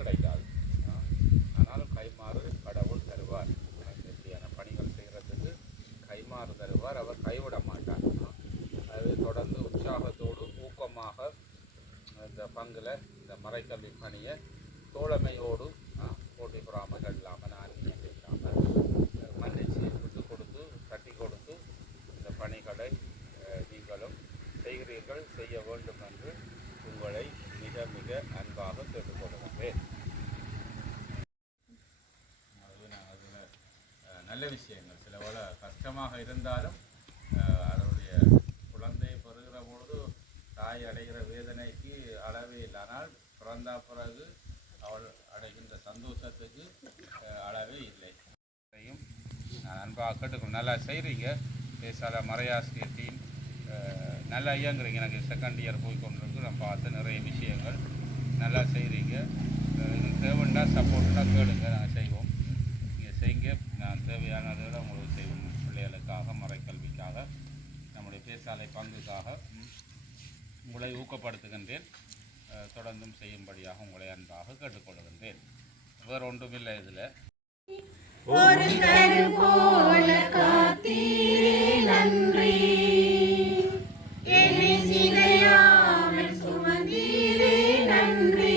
கிடைக்காது. ஆனாலும் கைமாறு கடவுள் தருவார். எப்படியான பணிகள் செய்கிறதுக்கு கைமாறு தருவார், அவர் கைவிட மாட்டார். அது தொடர்ந்து உற்சாகத்தோடு ஊக்கமாக இந்த பங்கில் இந்த மறைக்கல்வி பணியை தோழமையோடு போட்டி பொறாமைகள் இல்லாமல் நான் இல்லாமல் மன்னிச்சு விட்டு கொடுத்து தட்டி கொடுத்து இந்த பணிகளை நீங்களும் செய்கிறீர்கள், செய்ய வேண்டும் என்று உங்களை மிக மிக அன்பாக கேட்டுக்கொள்கிறேன். நல்ல விஷயங்கள் சில போல கஷ்டமாக இருந்தாலும் அதனுடைய குழந்தையை பெறுகிற பொழுது தாய் அடைகிற வேதனைக்கு அளவே இல்லை. ஆனால் பிறந்த பிறகு அவள் அடைகின்ற சந்தோஷத்துக்கு அளவே இல்லை. நான் அன்பாக கேட்டுக்கணும். நல்லா செய்கிறீங்க. பேசாத மறையாசிரியர் டீம் நல்லா இயங்குறீங்க. எனக்கு செகண்ட் இயர் போய் கொண்டிருக்கு. நான் பார்த்து நிறைய விஷயங்கள் நல்லா செய்கிறீங்க. எங்களுக்கு தேவைன்னா சப்போர்ட்டாக கேளுங்க, நாங்கள் செய்வோம். நீங்கள் செய்யுங்க. நான் தேவையானதை உங்களுக்கு செய்வோம். பிள்ளைகளுக்காக, மறைக்கல்விக்காக, நம்முடைய பேசாலை பங்குக்காக உங்களை ஊக்கப்படுத்துகின்றேன். தொடர்ந்தும் செய்யும்படியாக உங்களை அன்பாக கேட்டுக்கொள்கின்றேன். வேறு ஒன்றுமில்லை. இதில் ஒரு போல காத்தீரே நன்றி, என்னை சிதையாமல் சுமந்தீரே நன்றி.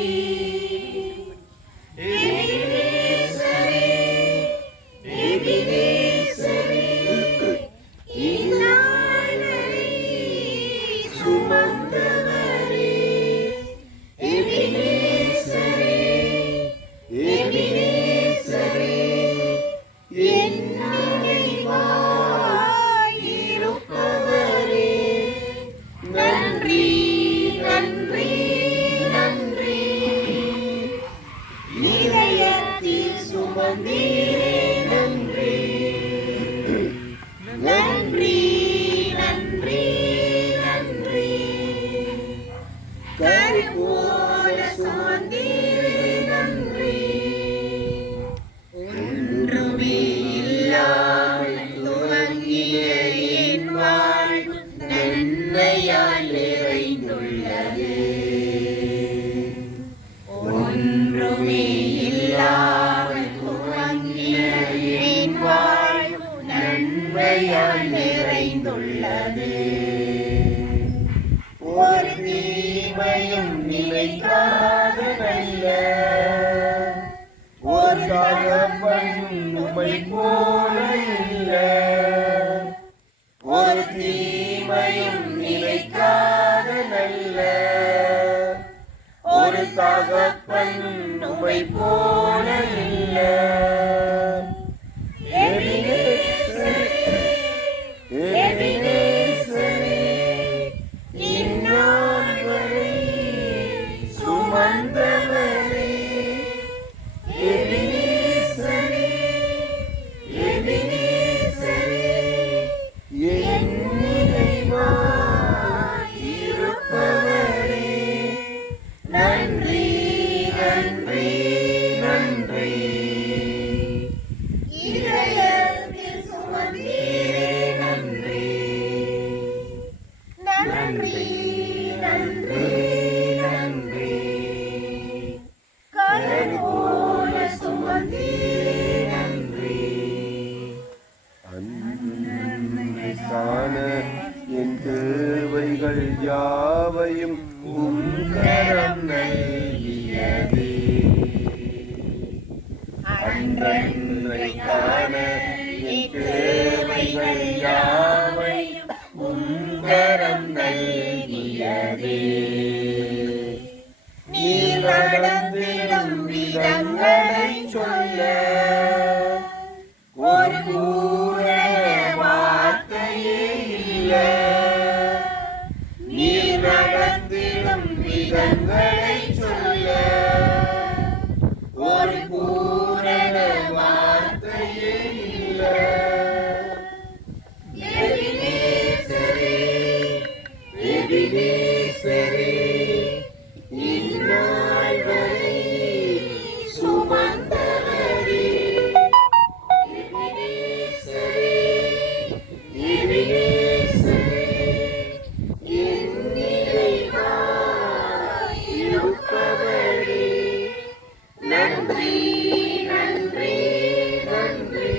நிறைந்துள்ளது. ஒரு தீமையும் நிலைக்காத நல்ல ஒரு தகப்பனும் உம்மை போல இல்லை. ஒரு தீமையும் நிலைக்காத நல்ல ஒரு தகப்பனும் உம்மை போல இல்லை. என் தேவைகள் யாவையும் உங்கரம் நல்கியதே. அன்றன்றை காண என் தேவைகள் யாவையும் உங்கரம் நல்கியதே. நீர் நடந்திடும் விதங்களை சொல்ல ஒரு கூற வார்த்தையே இல்லை. நீர் நடந்திடும் விதங்களை சொல்ல ஒரு பூரண வார்த்தையே இல்லை. எபினேசரே, எபினேசரே, இந்நாள் வரை சுமந்த நன்றி நன்றி நன்றி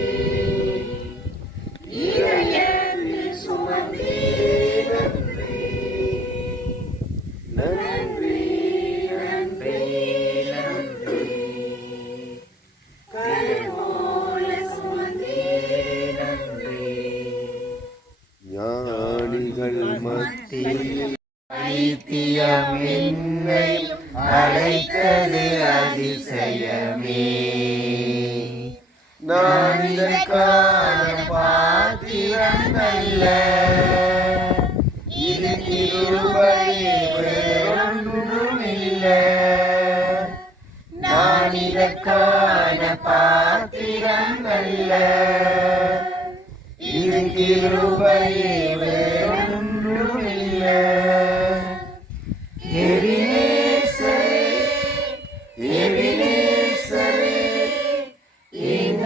இதயத்தில் சுமந்தீர் நன்றி நன்றி நன்றி நன்றி கருவோல சுமந்தீர் நன்றி ஞானிகள் மத்தியில் வைத்தியம் என்னை அழைத்தது அதிசயமே. நான் இதற்கான பாத்திரம் அல்ல, இது கிருபையே வேறொன்றுமில்ல. நான் இதற்கான பாத்திரம் அல்ல, இது கிருபையே வேறொன்றுமில்ல. எபினேசரே, எபினேசரே, என்